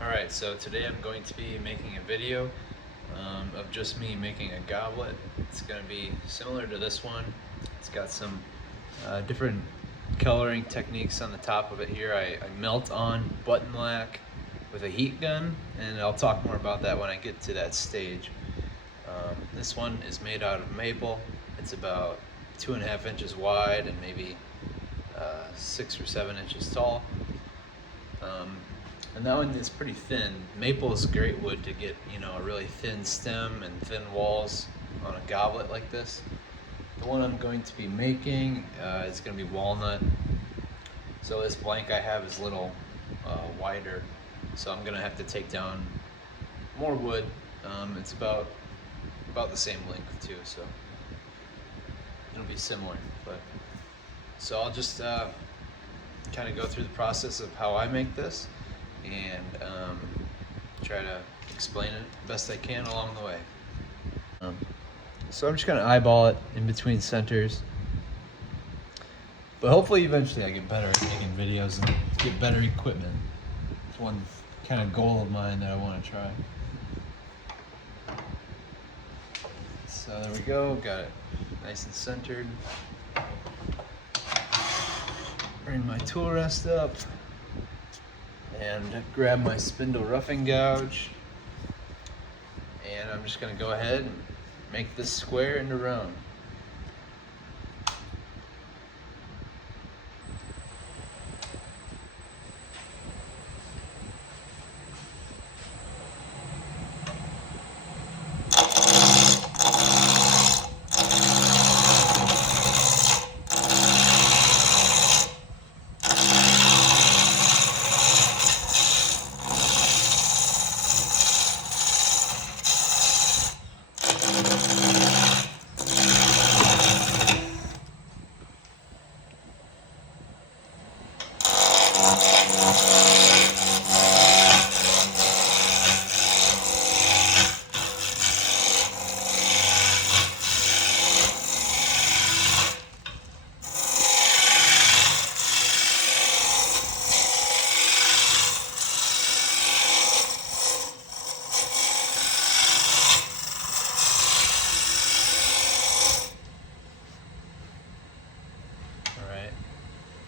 Alright, so today I'm going to be making a video of just me making a goblet. It's going to be similar to this one. It's got some different coloring techniques on the top of it here. I melt on button lac with a heat gun, and I'll talk more about that when I get to that stage. This one is made out of maple. It's about 2.5 inches wide and maybe 6 or 7 inches tall. And that one is pretty thin. Maple is great wood to get, a really thin stem and thin walls on a goblet like this. The one I'm going to be making is going to be walnut. So this blank I have is a little wider, so I'm going to have to take down more wood. It's about the same length too, so it'll be similar. But so I'll just kind of go through the process of how I make this and try to explain it best I can along the way. So I'm just gonna eyeball it in between centers, but hopefully eventually I get better at making videos and get better equipment. It's one kind of goal of mine that I want to try. So there we go, got it nice and centered. Bring my tool rest up and grab my spindle roughing gouge, and I'm just going to go ahead and make this square into round.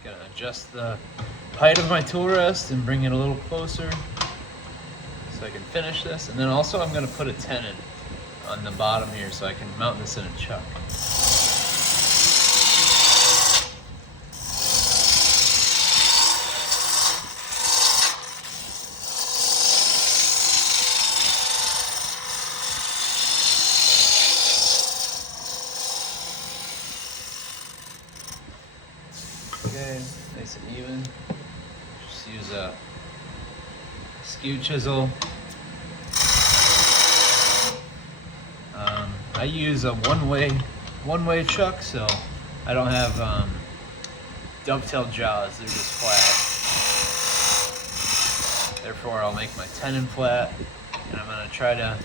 Gonna adjust the height of my tool rest and bring it a little closer so I can finish this. And then also I'm gonna put a tenon on the bottom here so I can mount this in a chuck. Okay, nice and even. Just use a skew chisel. I use a one-way chuck, so I don't have dovetail jaws. They're just flat. Therefore, I'll make my tenon flat, and I'm going to try to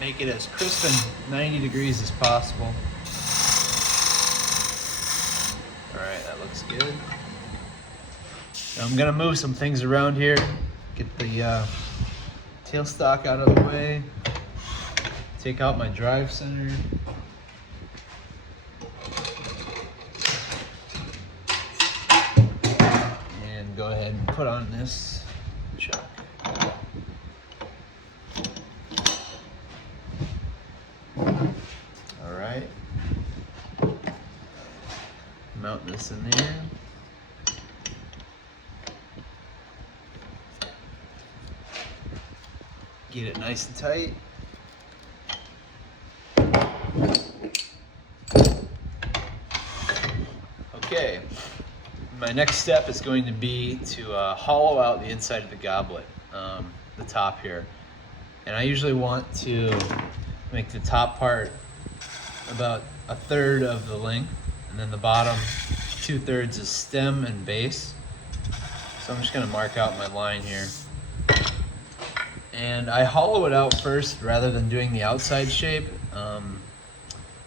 make it as crisp and 90 degrees as possible. Alright, that looks good. Now I'm gonna move some things around here, get the tailstock out of the way, take out my drive center, and go ahead and put on this chuck. Alright. Mount this in there. Get it nice and tight. Okay, my next step is going to be to hollow out the inside of the goblet, the top here. And I usually want to make the top part about 1/3 of the length, and then the bottom 2/3 is stem and base. So I'm just going to mark out my line here. And I hollow it out first rather than doing the outside shape.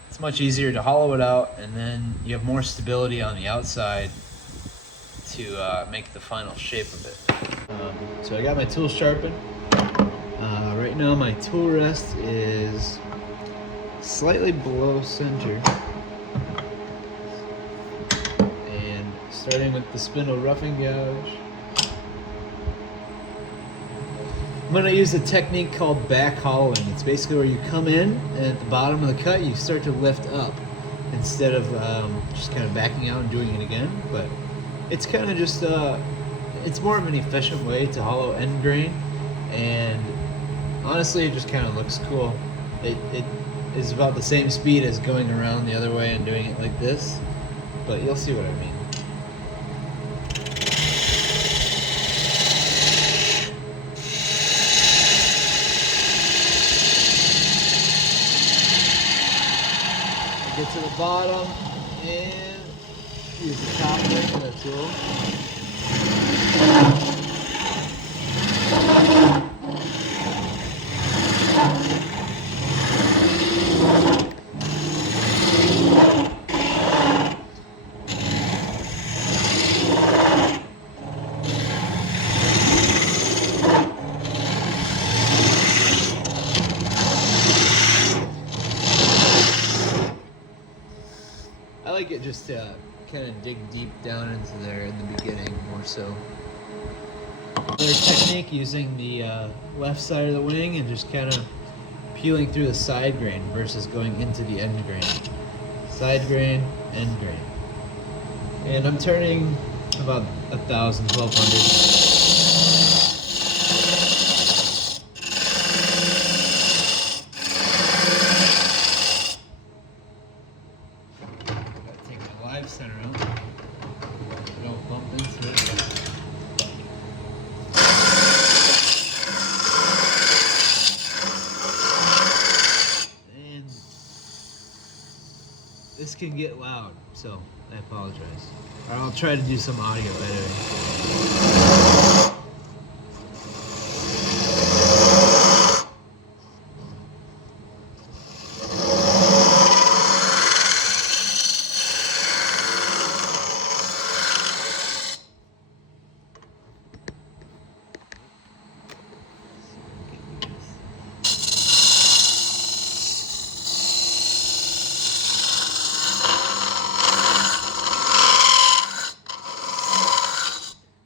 It's much easier to hollow it out, and then you have more stability on the outside to make the final shape of it. So I got my tool sharpened. Right now my tool rest is slightly below center. And starting with the spindle roughing gouge, I'm going to use a technique called back hollowing. It's basically where you come in and at the bottom of the cut you start to lift up instead of just kind of backing out and doing it again. But it's kind of just, it's more of an efficient way to hollow end grain, and honestly it just kind of looks cool. It is about the same speed as going around the other way and doing it like this, but you'll see what I mean. Get to the bottom and use the top ring of the tool. I like it just to kind of dig deep down into there in the beginning more so. Another technique, using the left side of the wing and just kind of peeling through the side grain versus going into the end grain. Side grain, end grain. And I'm turning about 1,000, 1,200. Center out. Don't bump into it. And this can get loud, so I apologize. Or I'll try to do some audio editing.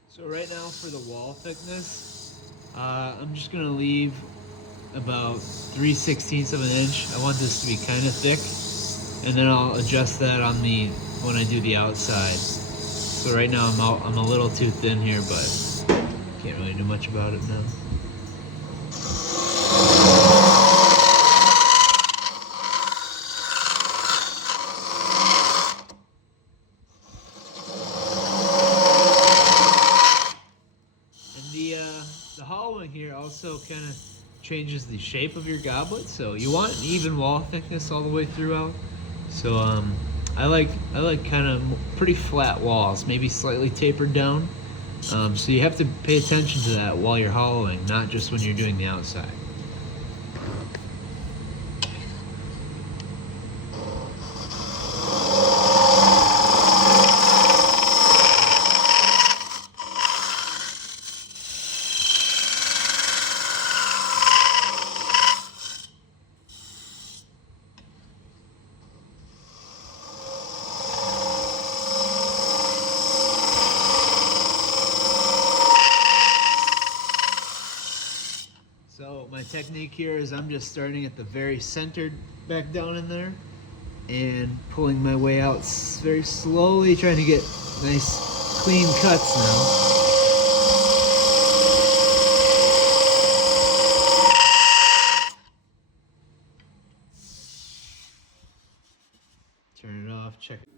So right now for the wall thickness, I'm just going to leave about 3/16 of an inch. I want this to be kind of thick, and then I'll adjust that on the when I do the outside. So right now I'm a little too thin here, but can't really do much about it now. The hollowing here also kind of changes the shape of your goblet, so you want an even wall thickness all the way throughout. So I like kind of pretty flat walls, maybe slightly tapered down. So you have to pay attention to that while you're hollowing, not just when you're doing the outside. So my technique here is I'm just starting at the very centered back down in there and pulling my way out very slowly, trying to get nice clean cuts now. Turn it off, check it.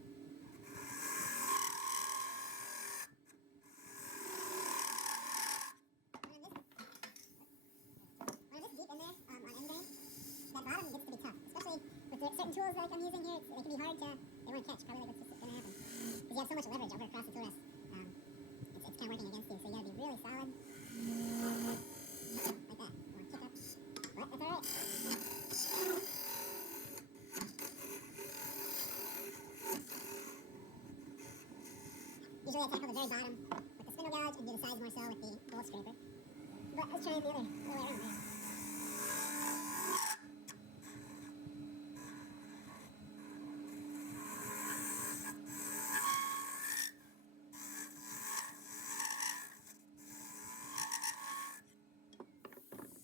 Certain tools like I'm using here, they can be hard to, they won't catch, probably like what's going to happen. Because you have so much leverage over across the tool rest, it's kind of working against you, so you got to be really solid. Like that. You want to kick up. But that's alright. Usually Usually I tackle the very bottom with the spindle gouge and do the sides more so with the bowl scraper. But let's try it the other way around there.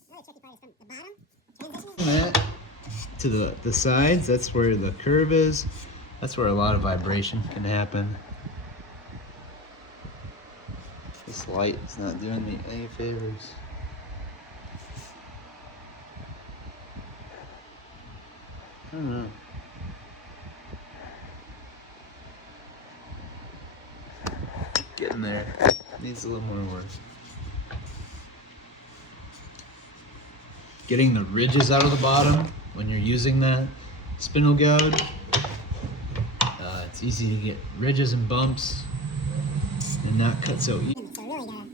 Another tricky part is from the bottom, transitioning. That to the sides, that's where the curve is. That's where a lot of vibration can happen. This light is not doing me any favors. I don't know. Getting there. Needs a little more work. Getting the ridges out of the bottom when you're using that spindle gouge. It's easy to get ridges and bumps and not cut so easy. So really gotta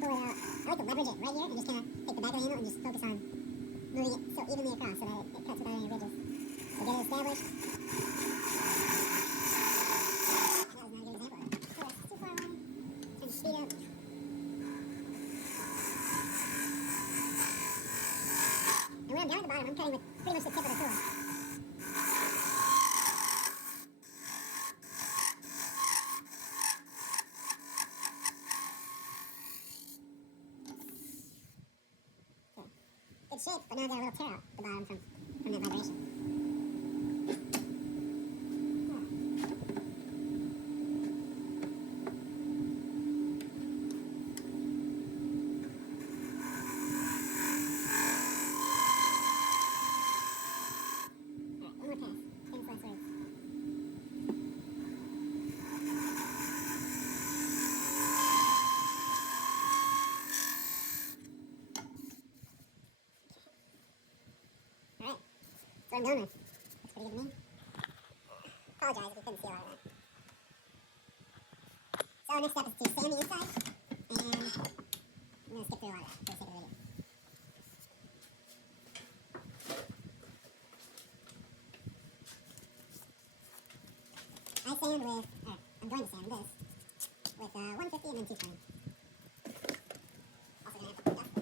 pull it out. I like to leverage it right here and just kind of take the back of the handle and just focus on moving it so evenly across so that it cuts without any ridges. So get it established. That was not a good example of it. So that's too far away. And speed up. And when I'm down at the bottom, I'm cutting with pretty much the tip of the tool. Good shape, but now I got a little tear out the bottom from that vibration. One more pass. Famous last words. Alright, that's what I'm going with. Looks pretty good to me. Apologize if you couldn't see a lot of that. So our next step is to sand the inside, and I'm going to skip through a lot of that for the sake of the video. I sand with, I'm going to sand this with 150 and then 220. Also going to have to put that.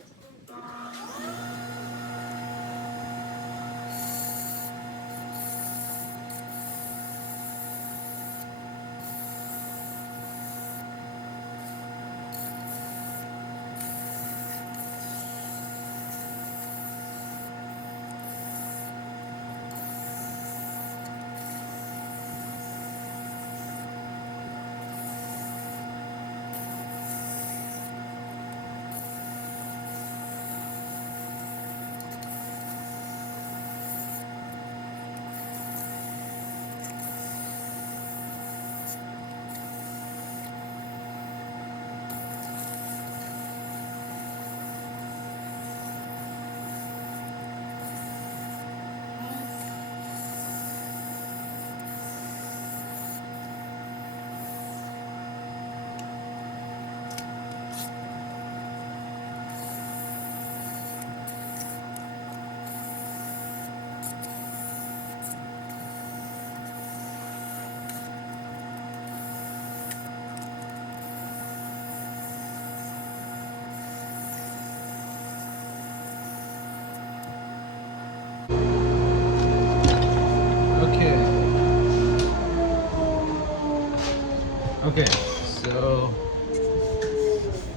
Okay, so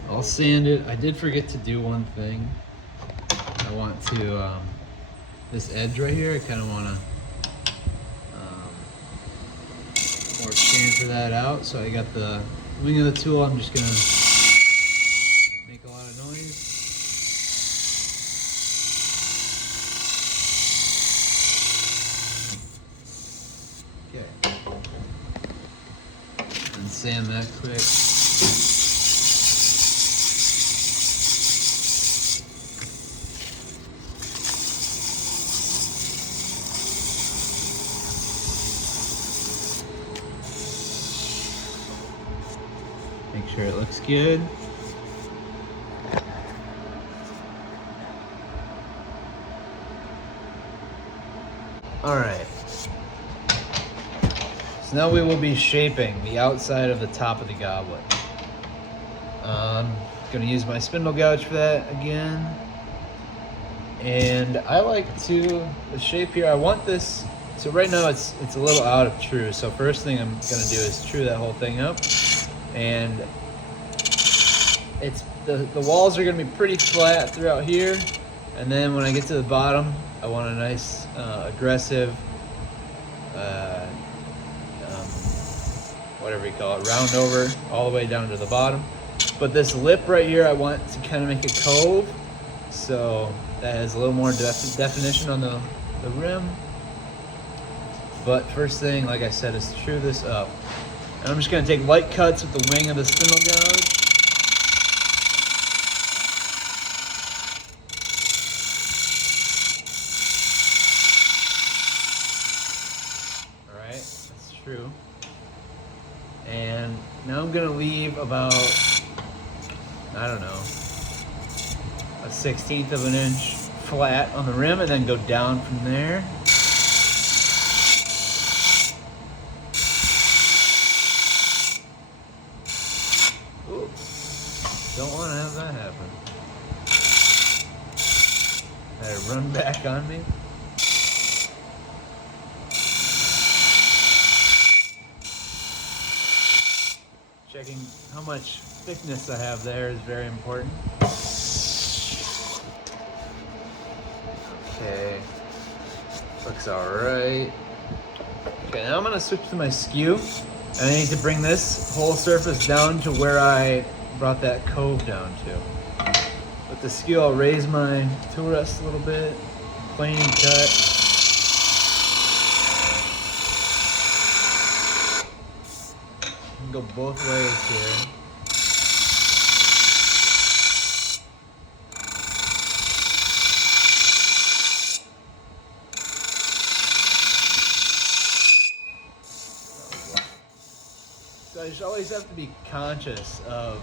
I'll sand it. I did forget to do one thing. I want to, this edge right here, I kind of want to more chamfer that out. So I got the wing of the tool. I'm just going to make a lot of noise. Okay. And sand that quick. Make sure it looks good. All right. So now we will be shaping the outside of the top of the goblet. I'm gonna use my spindle gouge for that again. And I like the shape here, I want this, so right now it's a little out of true. So first thing I'm gonna do is true that whole thing up. And it's the walls are gonna be pretty flat throughout here. And then when I get to the bottom, I want a nice aggressive, whatever you call it, round over all the way down to the bottom. But this lip right here, I want to kind of make a cove, so that has a little more definition on the rim. But first thing, like I said, is to true this up. And I'm just going to take light cuts with the wing of the spindle gouge. Alright, that's true. And now I'm going to leave about, I don't know, a 1/16 of an inch flat on the rim, and then go down from there. Ooh, don't want to have that happen. Had it run back on me. Checking how much thickness I have there is very important. Okay, looks alright. Okay, now I'm going to switch to my skew. And I need to bring this whole surface down to where I brought that cove down to. With the skew, I'll raise my tool rest a little bit, planing cut. Go both ways here. So I just always have to be conscious of,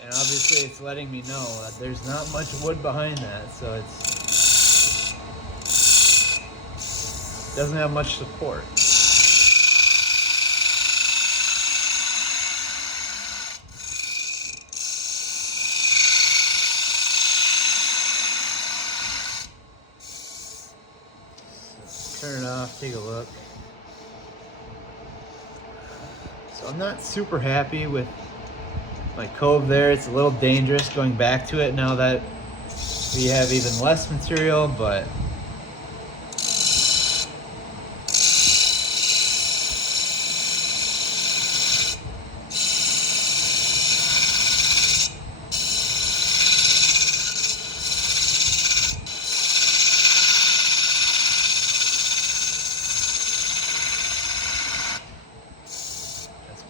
and obviously it's letting me know that there's not much wood behind that, so it doesn't have much support. Turn it off, take a look. So I'm not super happy with my cove there. It's a little dangerous going back to it now that we have even less material, but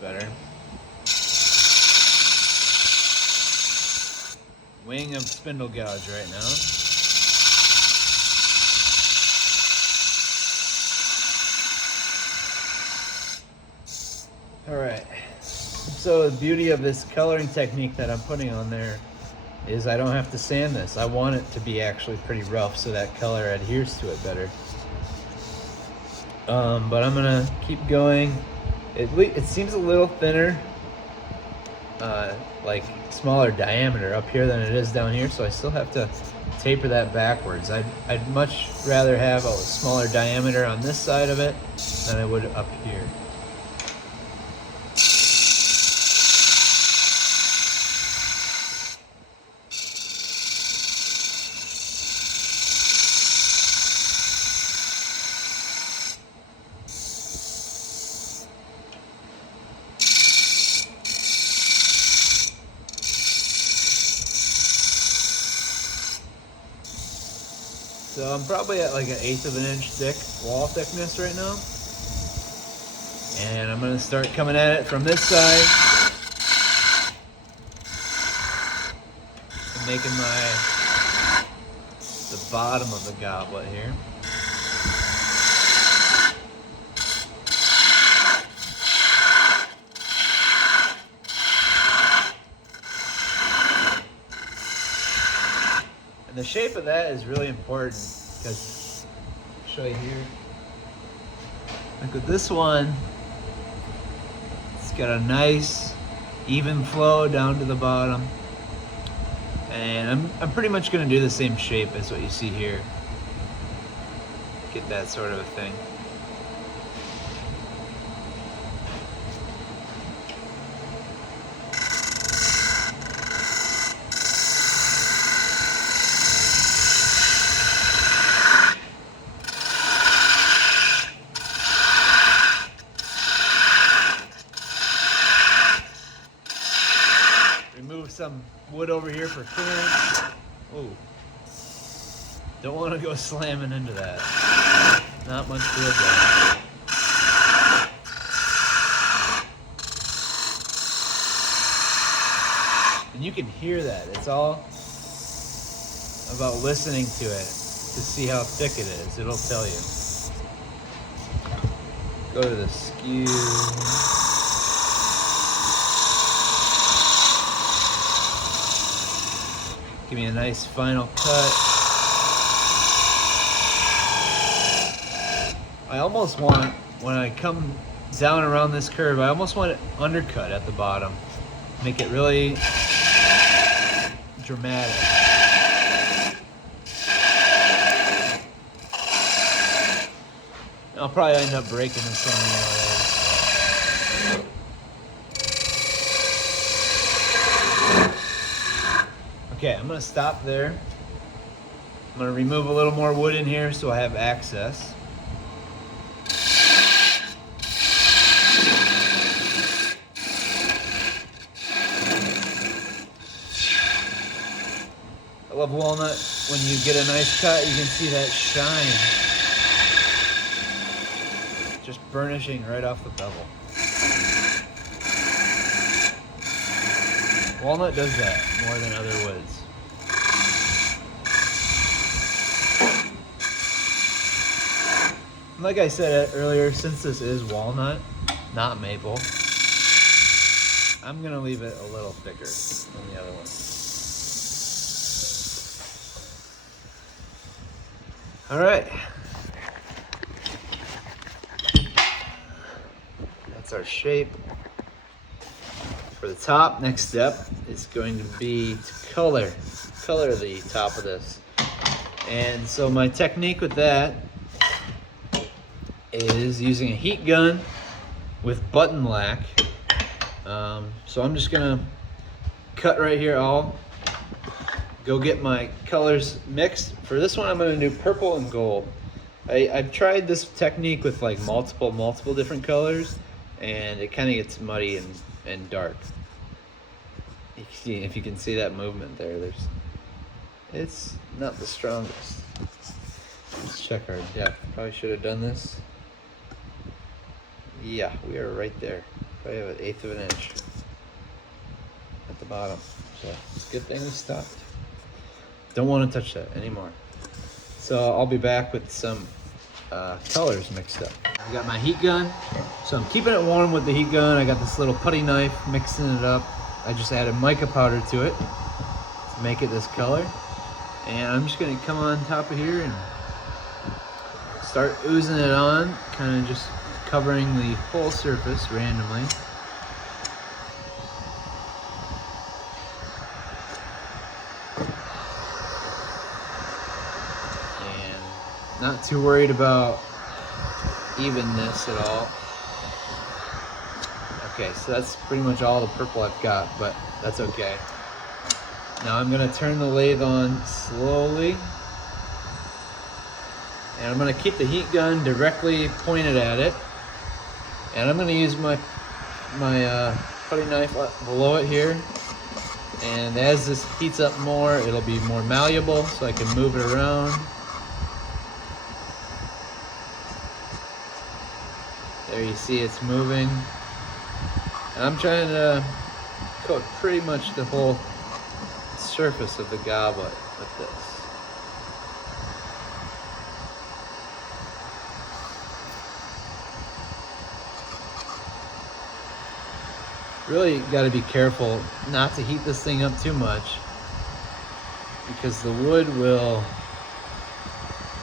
better. Wing of spindle gouge right now. Alright, so the beauty of this coloring technique that I'm putting on there is I don't have to sand this. I want it to be actually pretty rough so that color adheres to it better. But I'm gonna keep going. It seems a little thinner, like smaller diameter up here than it is down here, so I still have to taper that backwards. I'd much rather have a smaller diameter on this side of it than I would up here. So I'm probably at like an 1/8 of an inch thick wall thickness right now. And I'm gonna start coming at it from this side. And making the bottom of the goblet here. And the shape of that is really important because, I'll show you here. Look at this one. It's got a nice even flow down to the bottom. And I'm pretty much gonna do the same shape as what you see here. Get that sort of a thing. Remove some wood over here for clearance. Oh, don't want to go slamming into that. Not much wood there. And you can hear that. It's all about listening to it to see how thick it is. It'll tell you. Go to the skew. Give me a nice final cut. I almost want, when I come down around this curve, I almost want it undercut at the bottom. Make it really dramatic. I'll probably end up breaking this thing anyway. Okay, I'm gonna stop there. I'm gonna remove a little more wood in here so I have access. I love walnut. When you get a nice cut, you can see that shine. Just burnishing right off the bevel. Walnut does that more than other woods. Like I said earlier, since this is walnut, not maple, I'm gonna leave it a little thicker than the other one. All right. That's our shape. For the top, next step is going to be to color the top of this. And so my technique with that is using a heat gun with button lac. So I'm just gonna cut right here. I'll go get my colors mixed. For this one, I'm gonna do purple and gold. I've tried this technique with like multiple different colors, and it kind of gets muddy and dark. If you can see that movement there, it's not the strongest. Let's check our depth. Probably should have done this. Yeah, we are right there. Probably have 1/8 of an inch at the bottom. So it's a good thing we stopped. Don't want to touch that anymore. So I'll be back with some colors mixed up. I got my heat gun, so I'm keeping it warm with the heat gun. I got this little putty knife mixing it up. I just added mica powder to it to make it this color. And I'm just gonna come on top of here and start oozing it on, kind of just covering the whole surface randomly. And not too worried about evenness at all. Okay, so that's pretty much all the purple I've got, but that's okay. Now I'm gonna turn the lathe on slowly. And I'm gonna keep the heat gun directly pointed at it. And I'm gonna use my putty knife below it here. And as this heats up more, it'll be more malleable so I can move it around. There you see it's moving. And I'm trying to coat pretty much the whole surface of the goblet with this. Really got to be careful not to heat this thing up too much, because the wood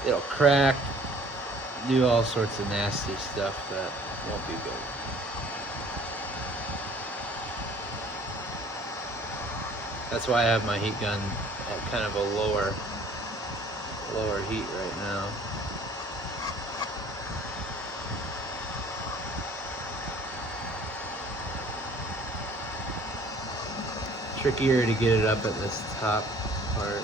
it'll crack, do all sorts of nasty stuff that won't be good. That's why I have my heat gun at kind of a lower heat right now. Trickier to get it up at this top part.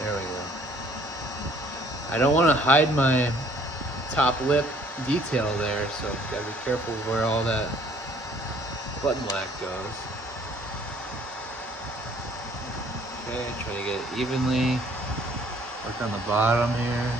There we go. I don't want to hide my top lip detail there, so gotta be careful where all that button lack goes. Okay, try to get it evenly. Work on the bottom here.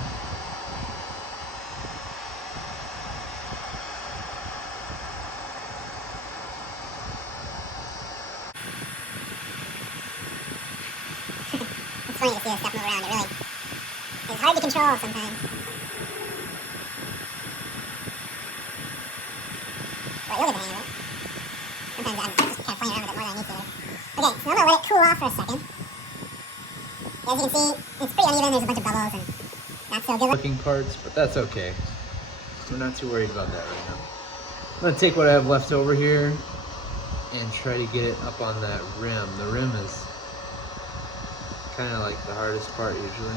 It's funny to see this stuff move around. It really is hard to control sometimes. But you'll get the hang of it. Sometimes I'm just kind of playing around with it more than I need to. Okay, so I'm gonna let it cool off for a second. As you can see, it's pretty uneven. There's a bunch of bubbles and not so good Looking parts, but that's okay. We're not too worried about that right now. I'm gonna take what I have left over here and try to get it up on that rim. The rim is kind of like the hardest part usually.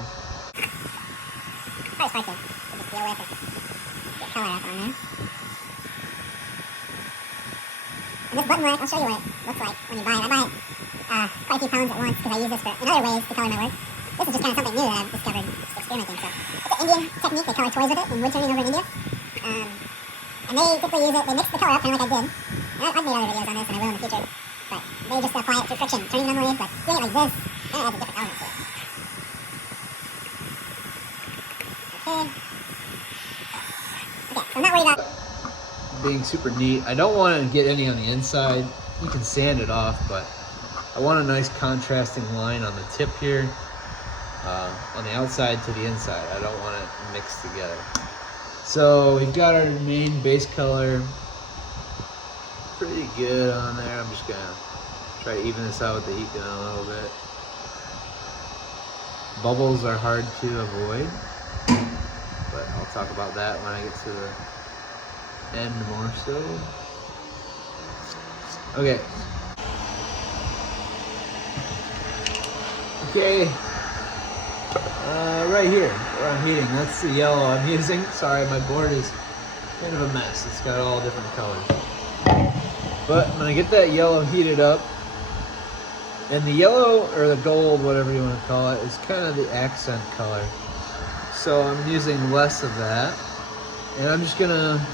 hardest part to just deal with and get color up on there. And this button light, I'll show you what it looks like when you buy it. I buy it quite a few pounds at once because I use this for in other ways to color my work. This is just kind of something new that I've discovered just experimenting. So it's an Indian technique. They color toys with it in woodturning over in India. And they typically use it, they mix the color up kind of like I did. And I've made other videos on this and I will in the future. But they just apply it through friction, turning it on the wave, but doing it like this kind of adds a different element to it. Okay. Okay, so I'm not worried about Being super neat. I don't want to get any on the inside. You can sand it off, but I want a nice contrasting line on the tip here, on the outside to the inside. I don't want it mixed together. So we've got our main base color pretty good on there. I'm just gonna try to even this out with the heat gun a little bit. Bubbles are hard to avoid, but I'll talk about that when I get to the end more so. Okay. Okay. Right here where I'm heating, that's the yellow I'm using. Sorry, my board is kind of a mess. It's got all different colors. But I'm gonna get that yellow heated up. And the yellow, or the gold, whatever you want to call it, is kind of the accent color. So I'm using less of that. And I'm just gonna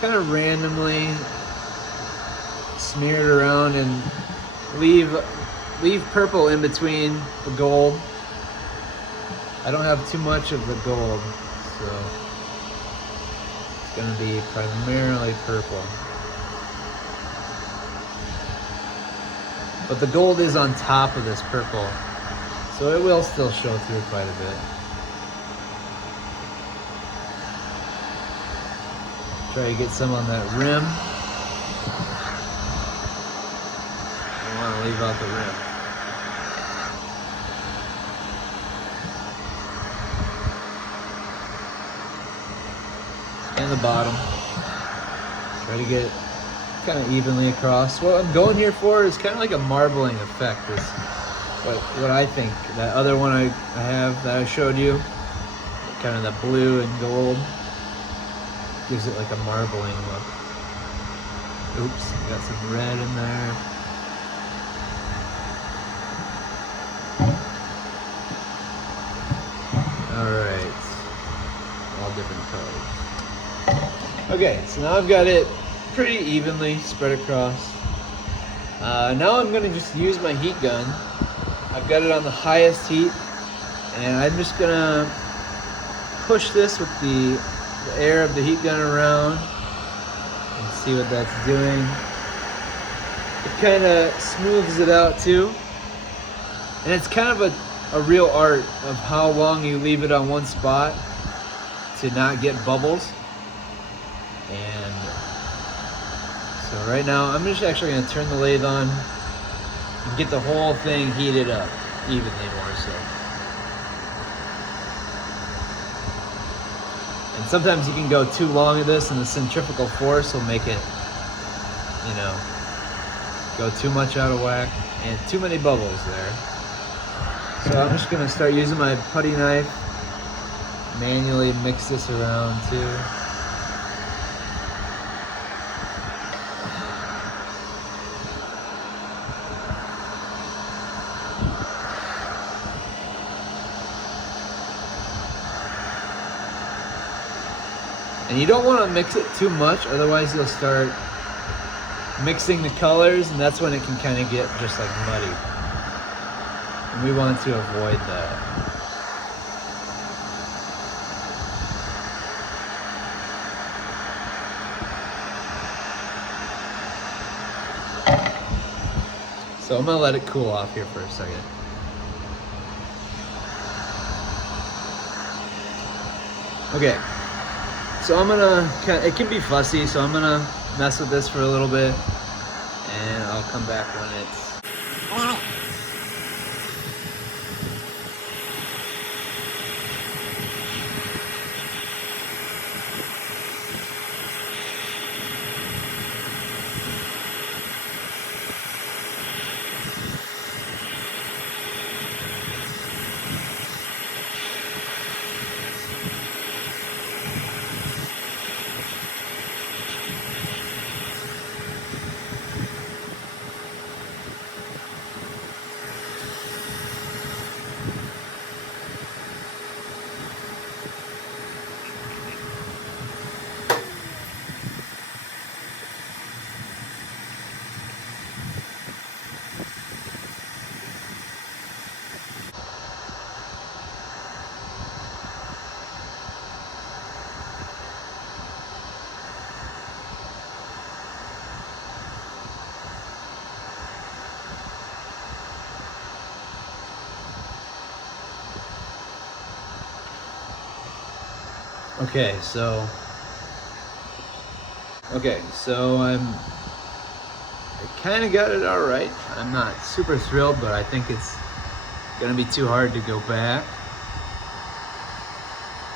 kind of randomly smear it around and leave purple in between the gold. I don't have too much of the gold, so it's gonna be primarily purple. But the gold is on top of this purple, so it will still show through quite a bit. Try to get some on that rim. I want to leave out the rim. And the bottom. Try to get it kind of evenly across. What I'm going here for is kind of like a marbling effect is what I think. That other one I have that I showed you, kind of the blue and gold, gives it like a marbling look. Oops, got some red in there. Alright, all different colors. Okay, so now I've got it pretty evenly spread across. Now I'm gonna just use my heat gun. I've got it on the highest heat, and I'm just gonna push this with the air of the heat gun around and see what that's doing. It kind of smooths it out too. And it's kind of a real art of how long you leave it on one spot to not get bubbles. And so right now I'm just actually going to turn the lathe on and get the whole thing heated up evenly more so. And sometimes you can go too long of this and the centrifugal force will make it, you know, go too much out of whack and too many bubbles there. So I'm just gonna start using my putty knife, manually mix this around too. And you don't want to mix it too much, otherwise you'll start mixing the colors, and that's when it can kind of get just like muddy. And we want to avoid that. So I'm gonna let it cool off here for a second. Okay. So I'm gonna, it can be fussy, so I'm gonna mess with this for a little bit, and I'll come back when it's... Okay, so I kind of got it all right. I'm not super thrilled, but I think it's gonna be too hard to go back.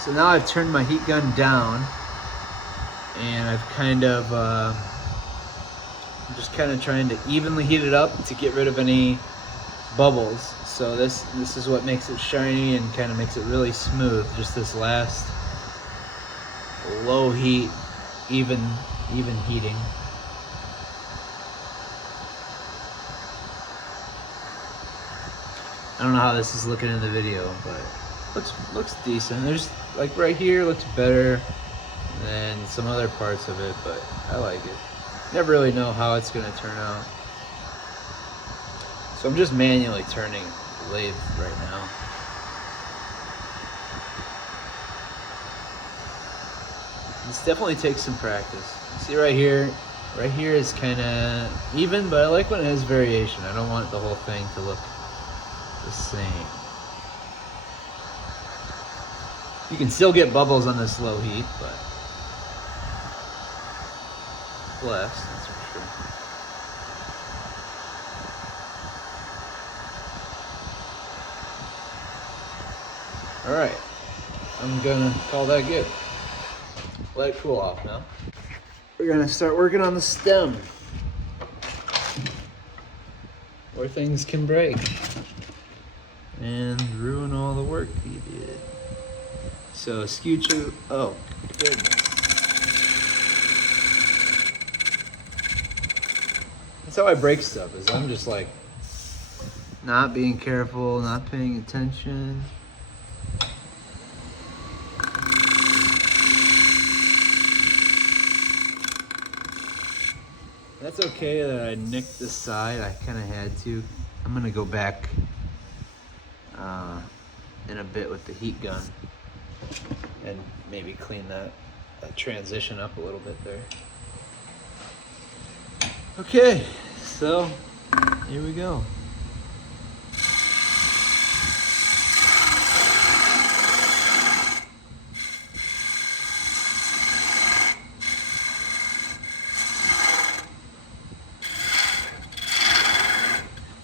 So now I've turned my heat gun down, and I've kind of I'm just kind of trying to evenly heat it up to get rid of any bubbles. So this is what makes it shiny and kind of makes it really smooth. Just this last low heat, even heating. I don't know how this is looking in the video, but looks decent. There's like right here looks better than some other parts of it, but I like it. Never really know how it's gonna turn out. So I'm just manually turning the lathe right now. This definitely takes some practice. See right here is kind of even, but I like when it has variation. I don't want the whole thing to look the same. You can still get bubbles on this low heat, but less, that's for sure. All right, I'm gonna call that good. Let it cool off now. We're gonna start working on the stem, where things can break and ruin all the work you did. So skew to, oh goodness. That's how I break stuff, is I'm just like not being careful, not paying attention. That's okay that I nicked this side. I kind of had to. I'm gonna go back in a bit with the heat gun and maybe clean that transition up a little bit there. Okay, So, here we go.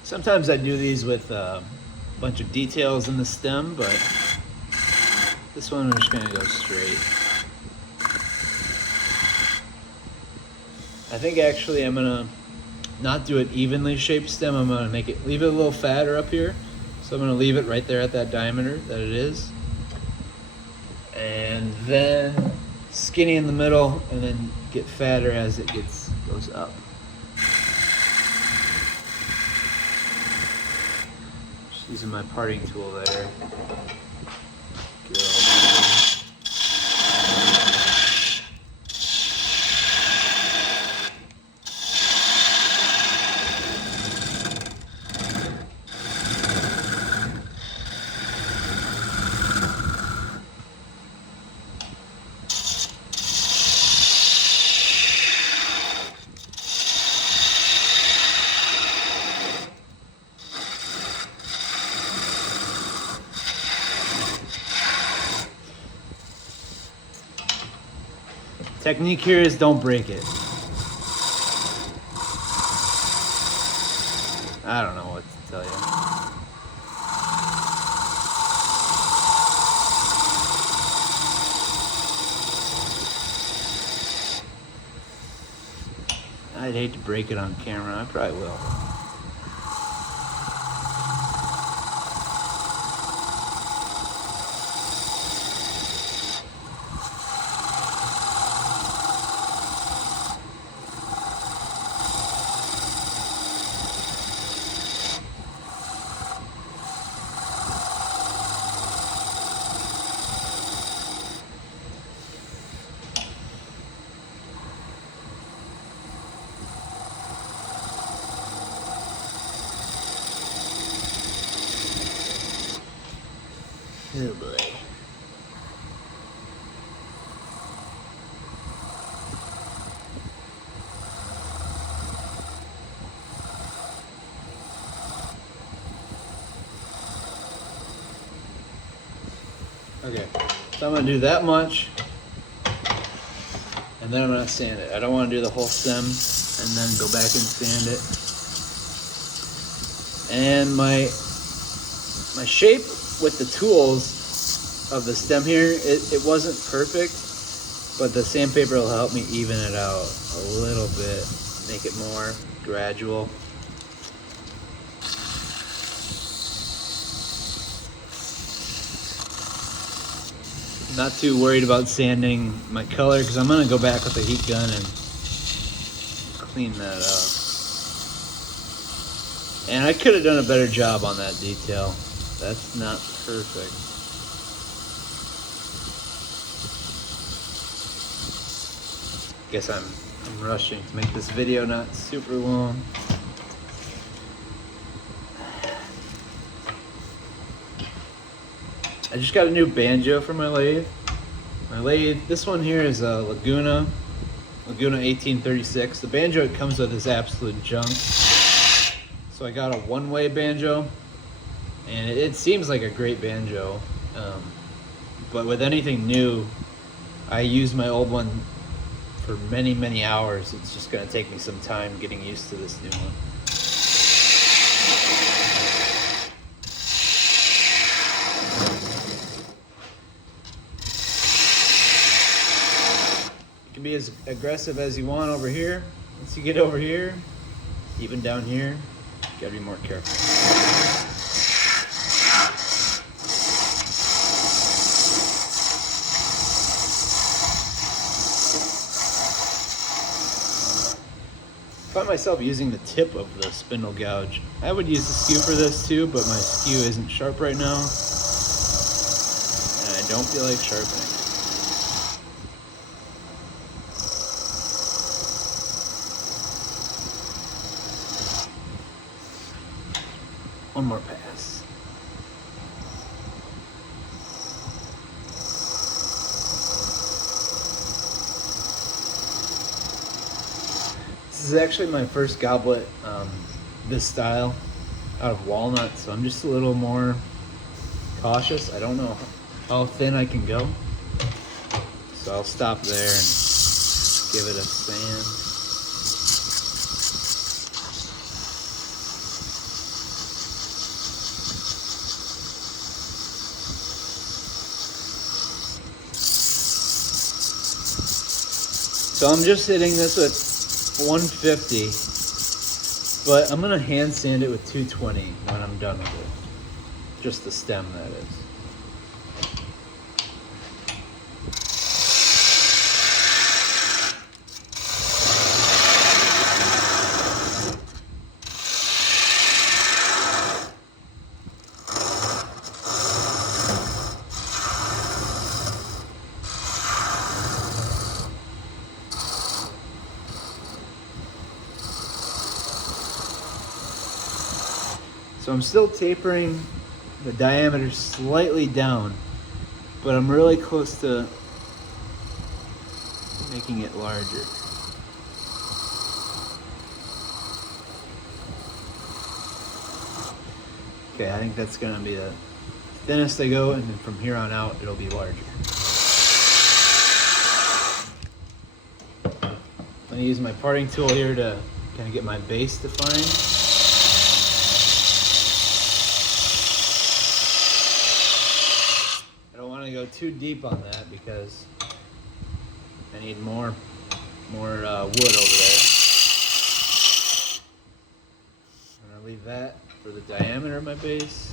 Sometimes I do these with a bunch of details in the stem, but this one I'm just gonna go straight. I think actually I'm gonna not do an evenly shaped stem. I'm gonna leave it a little fatter up here. So I'm gonna leave it right there at that diameter that it is. And then skinny in the middle, and then get fatter as it goes up. Just using my parting tool there. Get it all done. Technique here is don't break it. I don't know what to tell you. I'd hate to break it on camera. I probably will. Oh boy. Okay, so I'm gonna do that much, and then I'm gonna sand it. I don't wanna do the whole stem and then go back and sand it. And my shape with the tools of the stem here, it wasn't perfect, but the sandpaper will help me even it out a little bit, make it more gradual. Not too worried about sanding my color because I'm gonna go back with the heat gun and clean that up. And I could have done a better job on that detail. That's not perfect. Guess I'm rushing to make this video not super long. I just got a new banjo for my lathe. My lathe, this one here is a Laguna 1836. The banjo it comes with is absolute junk. So I got a one-way banjo, and it seems like a great banjo. But with anything new, I use my old one for many, many hours. It's just gonna take me some time getting used to this new one. You can be as aggressive as you want over here. Once you get over here, even down here, you gotta be more careful. I find myself using the tip of the spindle gouge. I would use the skew for this too, but my skew isn't sharp right now, and I don't feel like sharpening. One more pass. This is actually my first goblet, this style, out of walnut, so I'm just a little more cautious. I don't know how thin I can go, so I'll stop there and give it a sand. So I'm just hitting this with 150, but I'm gonna hand sand it with 220 when I'm done with it. Just the stem, that is. So I'm still tapering the diameter slightly down, but I'm really close to making it larger. Okay, I think that's gonna be the thinnest I go, and then from here on out, it'll be larger. I'm gonna use my parting tool here to kind of get my base defined. Go too deep on that because I need more wood over there. I'm gonna leave that for the diameter of my base.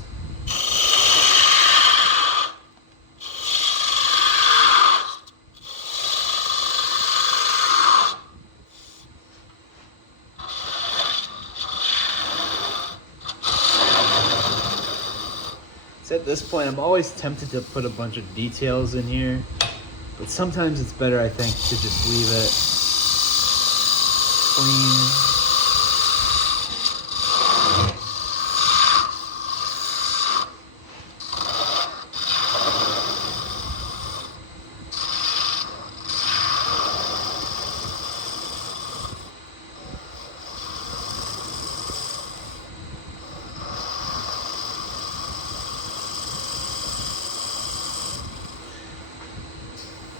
At this point, I'm always tempted to put a bunch of details in here, but sometimes it's better, I think, to just leave it clean.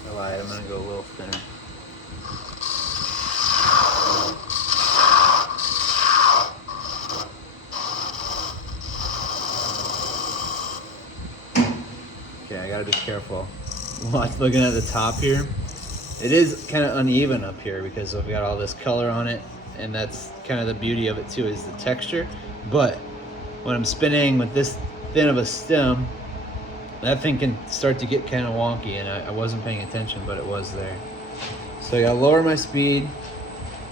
I lied, I'm gonna go a little thinner. Okay, I gotta be careful. Watch, looking at the top here. It is kind of uneven up here because I've got all this color on it, and that's kind of the beauty of it too, is the texture. But when I'm spinning with this thin of a stem, that thing can start to get kind of wonky, and I wasn't paying attention, but it was there. So I gotta lower my speed.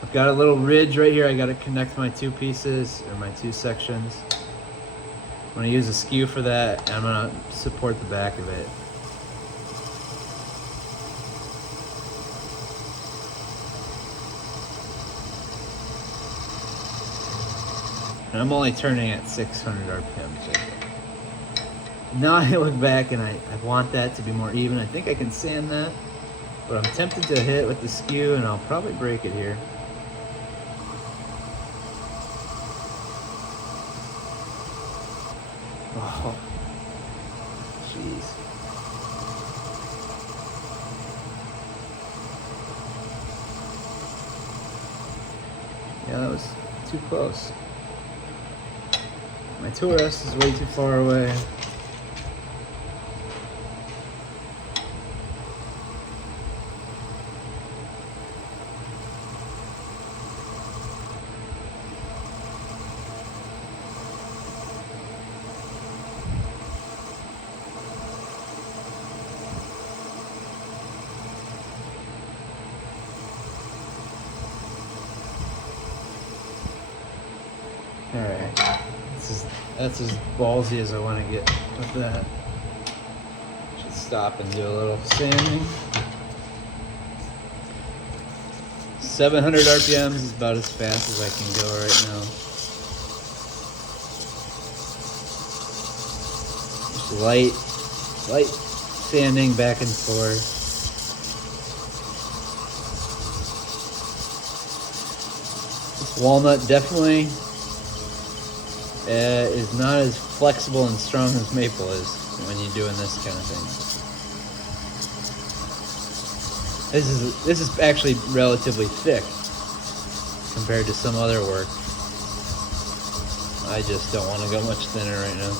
I've got a little ridge right here. I gotta connect my two pieces, or my two sections. I'm gonna use a skew for that, and I'm gonna support the back of it. And I'm only turning at 600 RPM. Now I look back and I want that to be more even. I think I can sand that, but I'm tempted to hit with the skew, and I'll probably break it here. Oh, jeez. Yeah, that was too close. My tool rest is way too far away. Alright, that's as ballsy as I want to get with that. Should stop and do a little sanding. 700 RPMs is about as fast as I can go right now. Just light sanding back and forth. Walnut definitely is not as flexible and strong as maple is when you're doing this kind of thing. This is actually relatively thick compared to some other work. I just don't want to go much thinner right now.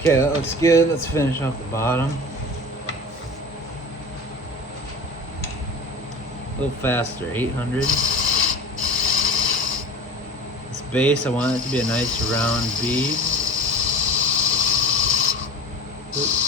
Okay, that looks good. Let's finish off the bottom. A little faster, 800. This base, I want it to be a nice round bead. Oops.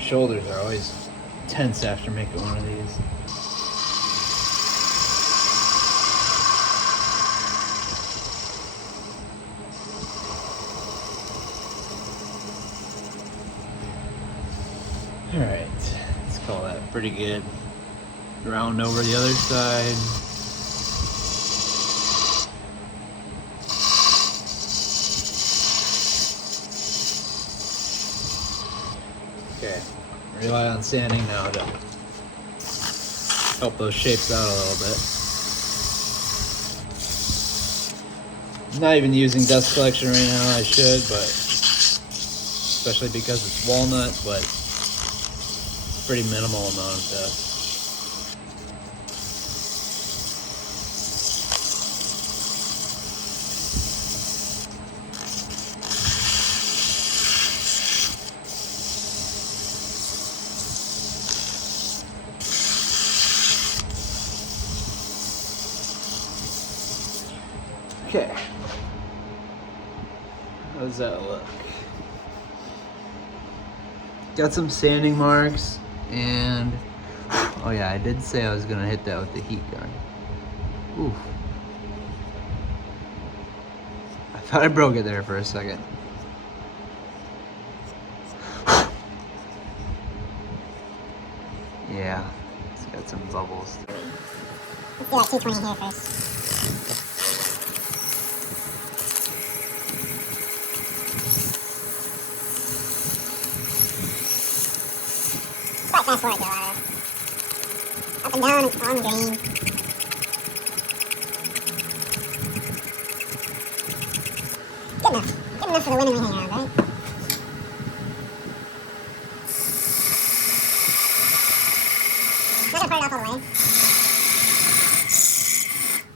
Shoulders are always tense after making one of these. All right, let's call that pretty good. Round over the other side. Okay, rely on sanding now to help those shapes out a little bit. I'm not even using dust collection right now. I should, but especially because it's walnut, but pretty minimal amount of dust. Okay, how does that look? Got some sanding marks, and oh yeah, I did say I was gonna hit that with the heat gun. Oof. I thought I broke it there for a second. Yeah, it's got some bubbles. Let's do that 220 here first. Quite fast forward to a lot of this. Up and down on the green. Good enough. Good enough for the women we hang around, right? Not gonna put it off all the way.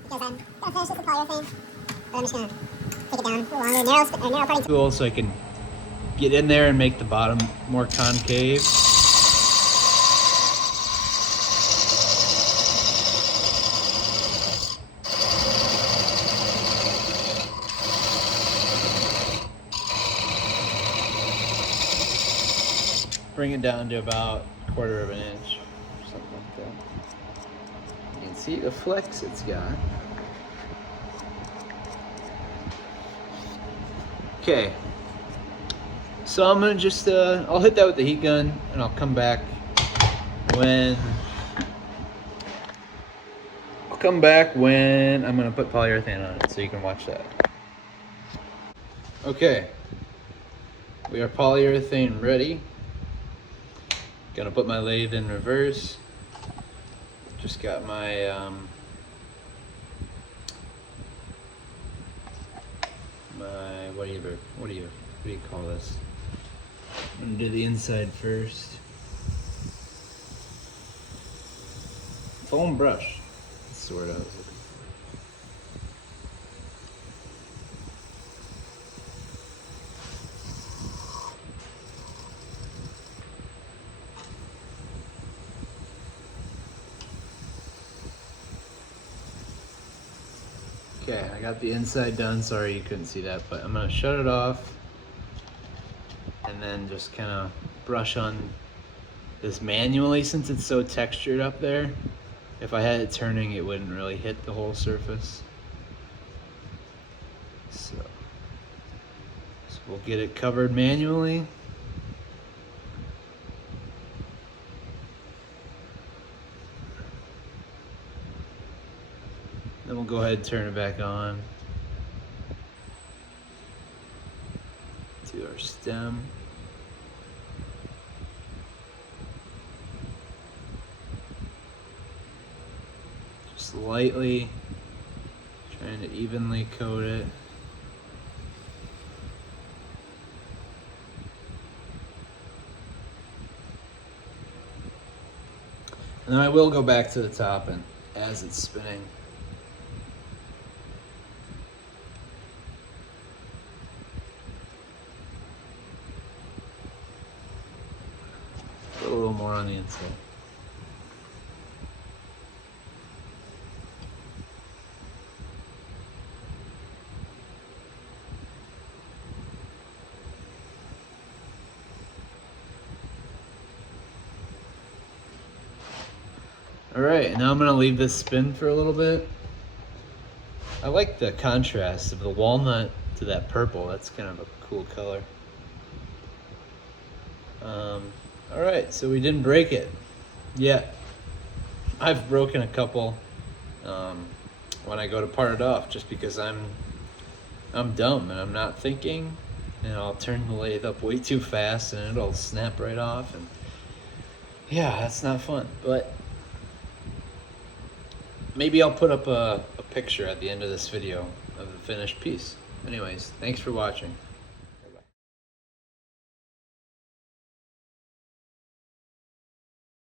Because I'm gonna finish this with polyurethane. But I'm just gonna take it down a little longer. Narrow parting Tool so I can get in there and make the bottom more concave. Bring it down to about 1/4 of an inch, or something like that. You can see the flex it's got. Okay, so I'm gonna just, I'll hit that with the heat gun, and I'll come back when I'm gonna put polyurethane on it, so you can watch that. Okay, we are polyurethane ready. Gonna put my lathe in reverse. Just got my what do you call this? I'm gonna do the inside first. Foam brush. That's the word I was looking for. Okay, I got the inside done. Sorry you couldn't see that, but I'm gonna shut it off and then just kind of brush on this manually since it's so textured up there. if I had it turning, it wouldn't really hit the whole surface. So we'll get it covered manually. Then we'll go ahead and turn it back on to our stem. Just lightly trying to evenly coat it. And then I will go back to the top and as it's spinning. Put a little more on the inside. All right, now I'm gonna leave this spin for a little bit. I like the contrast of the walnut to that purple. That's kind of a cool color. All right, so we didn't break it yet. I've broken a couple when I go to part it off, just because I'm dumb and I'm not thinking, and I'll turn the lathe up way too fast and it'll snap right off, and yeah, that's not fun. But maybe I'll put up a picture at the end of this video of the finished piece. Anyways, thanks for watching.